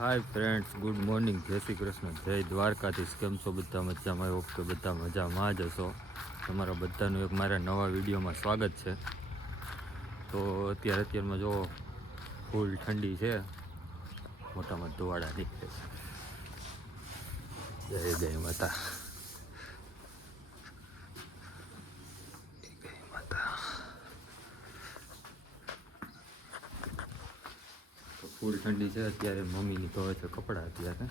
Hi friends, good morning, જય શ્રી કૃષ્ણ, જય દ્વારકાધીશ. કેમ છો બધા? મજામાં? હોપ કે બધા મજામાં જ હશો. તમારા બધાનું એક મારા નવા વિડીયોમાં સ્વાગત છે. તો અત્યારમાં જો ફૂલ ઠંડી છે, મોટામાં ધોવાડા નીકળે છે. જય જય માતા. ફૂલ ઠંડી છે અત્યારે. મમ્મીની ધોવે છે કપડાં. અત્યારે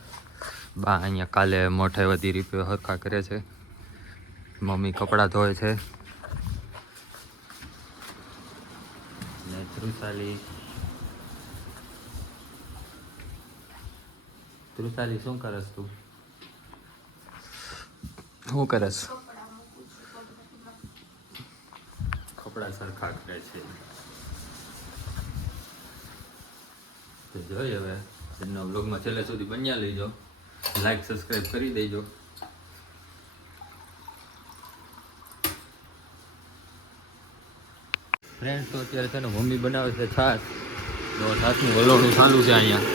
બા અહીંયા કાલે મોઢે વધી રીપે હરખા કરે છે. મમ્મી કપડાં ધોવે છે ને ત્રુસાલી શું કરસ તું? શું કરસ? કપડાં સરખા કરે છે. તો જોઈએ હવે એમના બ્લોગમાં છેલ્લે સુધી બન્યા લઈજો. લાઈક સબસ્ક્રાઈબ કરી દેજો. ફ્રેન્ડ તો અત્યારે છે ને મમ્મી બનાવે છે છાશ. તો છાશનું વલોણું ચાલુ છે અહીંયા.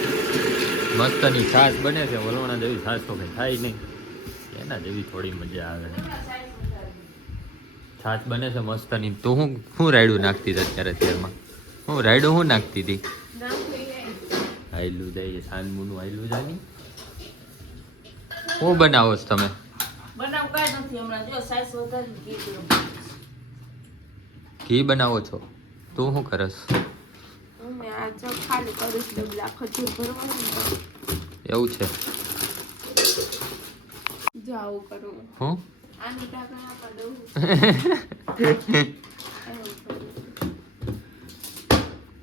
મસ્તની છાશ બને છે. વલોણા જેવી છાશ તો કંઈ થાય નહીં, એના જેવી થોડી મજા આવે. છાશ બને છે મસ્તની. તો હું રાયડું નાખતી હતી અત્યારે તેલમાં? હું રાયડું હું નાખતી હતી? આયલું જાય સાનમુનું આયલું જાની. શું બનાવો છો તમે? બનાવ કાંઈ નથી હમણાં. જો સાઈઝ વધારી ઘી ગરમ. ઘી બનાવો છો? તું શું કરસ? મેં આ જો ખાલી કરીશ ડબલા ખજૂર ભરવાનું. એવું છે? જો આવું કરું હું આની ઢાંકણ આપા દઉં.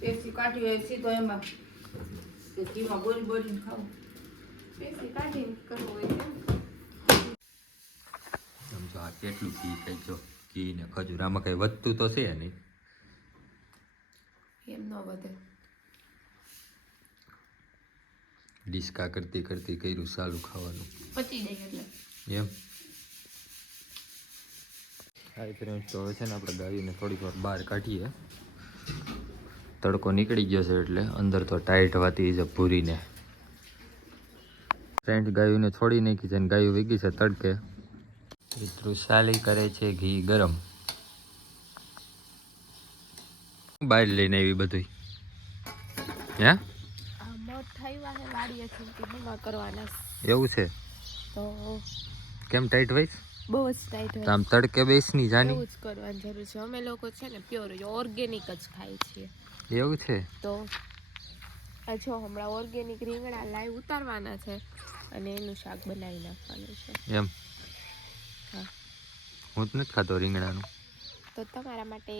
પેસી કાઢી હોય સીધો એમાં કે ઘીમાં બોરી બોરીને ખાવું. પેસી કાઢીને કરવું હોય એમ. સમજો આ કેટલું ઘી થઈ જો. ઘી ને ખજૂર આમાં કઈ વધતું તો છે નહીં. એમ ન વધે. ડિસ્કા કરતી કરતી કર્યું સાલું ખાવાનું. પચી જાય એટલે એમ. હાય ફ્રેન્ડ્સ, તો હવે છે ને આપણે ગાયોને થોડીક વાર બહાર કાઢીએ. તડકો નીકળી ગયો છે એટલે અંદર તો ટાઈટ વાતી છે પૂરીને. ફ્રેન્ડ ગાયોને છોડી નાખી છે અને ગાયો વેગી છે તડકે. ત્રુસાલી કરે છે ઘી ગરમ. બહાર લઈને આવી બધું હે એવું છે? તો કેમ ટાઈટ હોય? બહુ જ ટાઈટ હોય. આમ તડકે બેસની જાની એવું જ કરવાની જરૂર છે. અમે લોકો છે ને પ્યોર ઓર્ગેનિક જ ખાઈએ છીએ. એવું છે? તો આ જો હમણાં ઓર્ગેનિક રીંગણા લાઈવ ઉતારવાના છે અને એનું શાક બનાવી નાખવાનું છે. એમ? હા. હું જ નથી ખાતો રીંગણાનું. તો તમારા માટે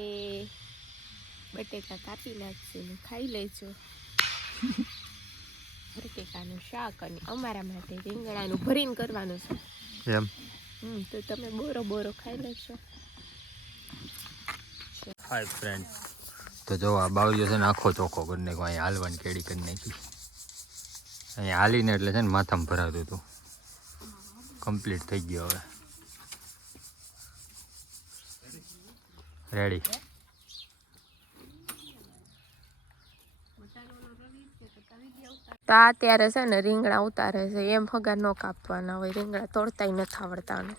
બટેકા કાપી નાખજો ને ખાઈ લેજો. બટેકાનું શાક અને અમારા માટે રીંગણાનું ભરીને કરવાનું છે. એમ? તો તમે બોરો બોરો ખાઈ લેશો. હાય ફ્રેન્ડ, તો જો આ બાવળીઓ છે ને આખો ચોખ્ખો કરી નાખ્યો. અહીંયા હાલવાની કેડી કરી નાખી. અહીંયા હાલીને એટલે છે ને માથામાં ભરાતું હતું. કમ્પ્લીટ થઈ ગયો હવે. રેડી. તો અત્યારે છે ને રીંગણા ઉતારે છે. એમ હગા ન કાપવાના હોય. રીંગણા તોડતાય નથી આવડતાનું.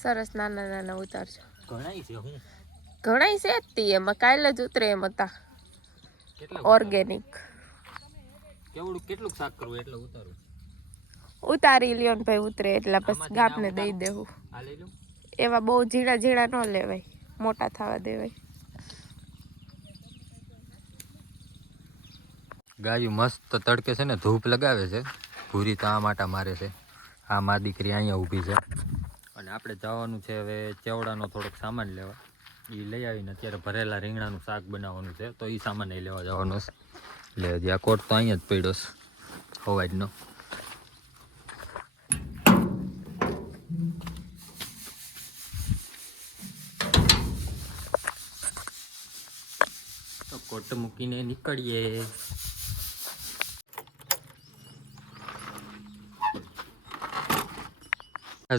સરસ નાના નાના ઉતારજો. ઘણાય છે જ તી એમાં. કાલે જ ઉતરે એમ હતા ઓર્ગેનિક. કેટલું શાક કરવું એટલે ઉતારું? ઉતારી લ્યો ને ભાઈ. ઉતરે એટલે બસ ગામને દઈ દેવું. એવા બહુ ઝીણા ઝીણા ન લેવાય, મોટા થવા દેવાય. ગાયું મસ્ત તડકે છે ને ધૂપ લગાવે છે. ભૂરી તો આ માટા મારે છે. આ મા દીકરી અહીંયા ઊભી છે. અને આપણે જવાનું છે હવે ચેવડાનો થોડોક સામાન લેવા. એ લઈ આવીને અત્યારે ભરેલા રીંગણાનું શાક બનાવવાનું છે. તો એ સામાન નહીં લેવા જવાનો છે. એટલે હજી આ કોટ તો અહીંયા જ પડ્યો છે અવાજનો. તો કોટ મૂકીને નીકળીએ.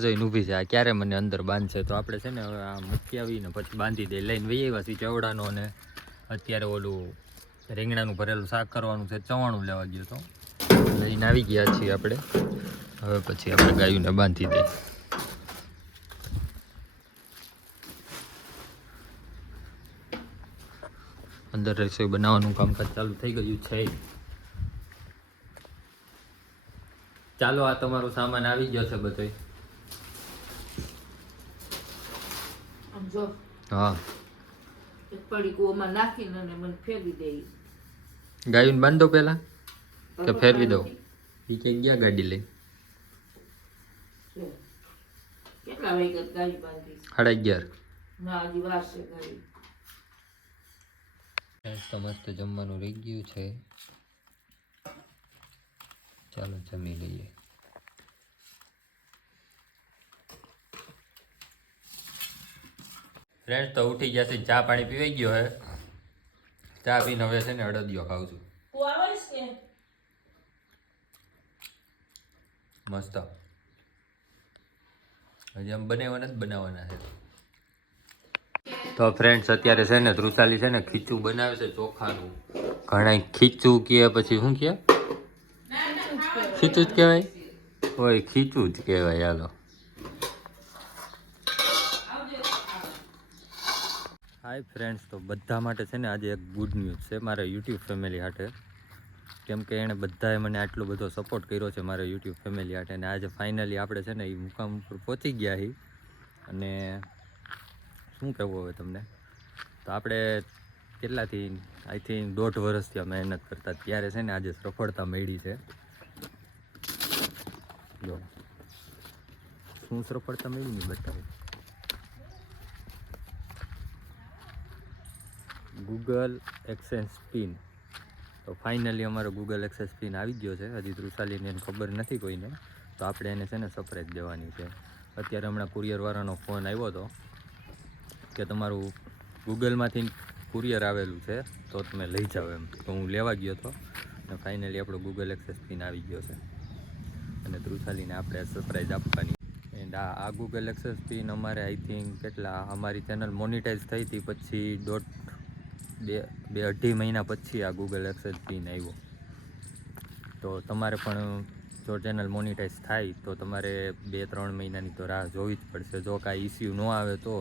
જોઈને ઊભી છે. આ ક્યારે મને અંદર બાંધશે? તો આપણે છે ને હવે આ મૂકી આવીને પછી બાંધી દે. લઈને વહી આવ્યા છીએ ચવડાનો. અને અત્યારે ઓલું રીંગણાનું ભરેલું શાક કરવાનું છે, ચવાણું લેવા ગયો તો લઈને આવી ગયા છીએ આપણે. હવે પછી આપણે ગાયોને બાંધી દઈએ. અંદર રસોઈ બનાવવાનું કામકાજ ચાલુ થઈ ગયું છે. ચાલો, આ તમારો સામાન આવી ગયો છે બધો. હા, ગાયોને બાંધો પેલા કે ફેરવી દો? એ કે ગયા ગાડી લઈ. કેટલા વાગ્યા ગાડી બાંધી? 11:30. ના, હજી વાર છે ગાડી. તો મસ્ત જમવાનું રહી ગયું છે. ચાલો જમી લઈએ. ફ્રેન્ડ તો ઉઠી ગયા છે, ચા પાણી પીવાઈ ગયો હે. ચા પીને હવે છે ને અડદિયો ખાઉં છું. મસ્ત. હજી આમ બનાવવાના જ બનાવવાના છે. તો ફ્રેન્ડ્સ અત્યારે છે ને ધ્રુતાલી છે ને ખીચું બનાવે છે ચોખાનું. ઘણા ખીચું કહે, પછી શું કહે? ખીચું જ કહેવાય. હોય ખીચું જ કહેવાય. હાલો. હાય ફ્રેન્ડ્સ, તો બધા માટે છે ને આજે એક ગુડ ન્યૂઝ છે મારા યુટ્યુબ ફેમિલી માટે. કેમ કે એણે બધાએ મને આટલો બધો સપોર્ટ કર્યો છે મારા યુટ્યુબ ફેમિલી માટે. અને આજે ફાઇનલી આપણે છે ને એ મુકામ ઉપર પહોંચી ગયા છીએ. અને શું કહેવું હવે તમને, તો આપણે કેટલાથી આઈ થિંક 1.5 વર્ષથી મહેનત કરતા, ત્યારે છે ને આજે સફળતા મળી છે. જો શું સફળતા મળી ને બતાવું. Google access pin. તો ફાઇનલી અમારો ગૂગલ એક્સેસ પિન આવી ગયો છે. હજી ધ્રુસાલીને એને ખબર નથી કોઈને, તો આપણે એને છે ને સરપ્રાઈઝ દેવાની છે. અત્યારે હમણાં કુરિયરવાળાનો ફોન આવ્યો હતો કે તમારું ગૂગલમાંથી કુરિયર આવેલું છે તો તમે લઈ જાઓ એમ. તો હું લેવા ગયો હતો અને ફાઇનલી આપણો ગૂગલ એક્સેસ પિન આવી ગયો છે. અને ધ્રુસાલીને આપણે સરપ્રાઈઝ આપવાની. એન્ડ આ ગૂગલ એક્સેસ પિન અમારે આઈ થિંક કેટલા, અમારી ચેનલ મોનિટાઈઝ થઈ હતી પછી 2-2.5 મહિના પછી આ ગૂગલ એક્સેસ પિન આવ્યો. તો તમારે પણ જો ચેનલ મોનિટાઈઝ થાય તો તમારે 2-3 મહિનાની તો રાહ જોવી જ પડશે. જો કાંઈ ઇસ્યુ ન આવે તો,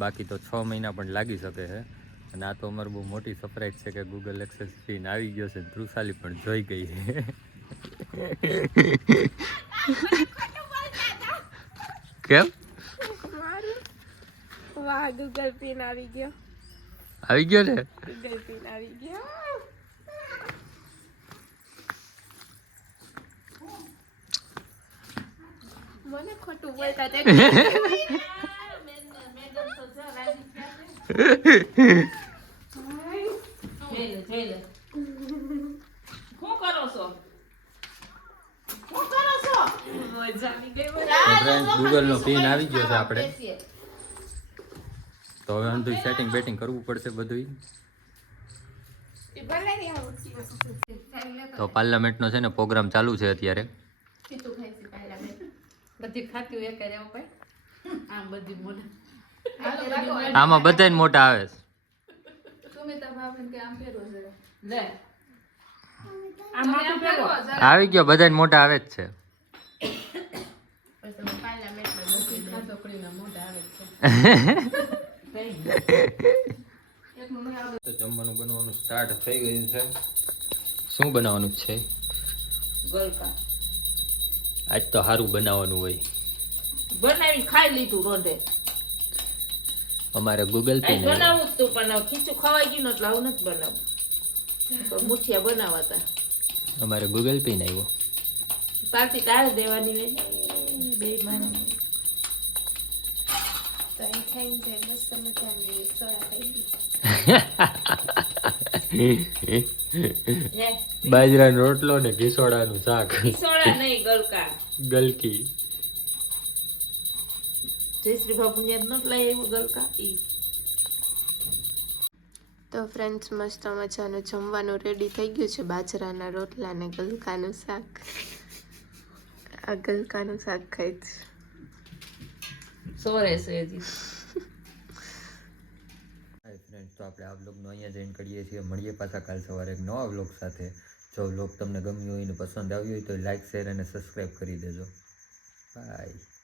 બાકી તો 6 મહિના પણ લાગી શકે છે. અને આ તો અમારી બહુ મોટી સરપ્રાઈઝ છે કે ગૂગલ એક્સેસ પિન આવી ગયો છે. ધ્રુસાલી પણ જોઈ ગઈ છે. કેમ? વાહ, ગૂગલ પિન આવી ગયો. આવી ગયો ને? ગૂગલ પિન આવી ગયો. મને ખોટું બોલતા તે મેડમ તો જો રાજી છે. જોઈ લે. શું કરો છો? મજા આવી ગઈ. ફ્રેન્ડ, ગૂગલનો પિન આવી ગયો છે આપણે. તો હવે અંધું સેટિંગ બેટિંગ કરવું પડશે બધું. તો પાર્લામેન્ટનો છે ને પ્રોગ્રામ ચાલુ છે અત્યારે. આમાં બધાય મોટા આવે છે. આવી ગયો, બધાય મોટા આવે જ છે. તો જમવાનું બનવાનું સ્ટાર્ટ થઈ ગયું છે. શું બનાવવાનું છે? ગલકા. આજ તો સારું બનાવવાનું હોય. બનાવી ખાઈ લીધું રોડે. અમારે ગૂગલ પે બનાવું તું પણ ખીચું ખવાઈ ગયું એટલે આવું નથી બનાવું. તો મુઠિયા બનાવતા. અમારે ગૂગલ પે આવ્યો. પાર્ટી તારે દેવાની હોય બે માને. તો એ ખાઈને જાય મસ્ત મજાની સોડા ખાઈ બાજરાનો રોટલો ને ઘીસોડાનું શાક. ઘીસોડા નહીં, ગલકા. ગલકી. જયશ્રી બાબુ ને ન લઈ આવ્યું ગલકા. તો ફ્રેન્ડ્સ, મસ્ત મજાનું જમવાનું રેડી થઈ ગયું છે. બાજરાના રોટલા ને ગલકાનું શાક. આ ગલકાનું શાક ખાઈ છે. સોરે છે હજી. હાય ફ્રેન્ડ, તો આપણે આ વ્લોગનો અહીંયા જોઈન કરીએ છીએ. મળીએ પાછા કાલ સવારે એક નવા વ્લોગ સાથે. જો વ્લોગ તમને ગમ્યો હોય ને પસંદ આવ્યો હોય તો લાઇક શેર અને સબસ્ક્રાઈબ કરી દેજો. બાય.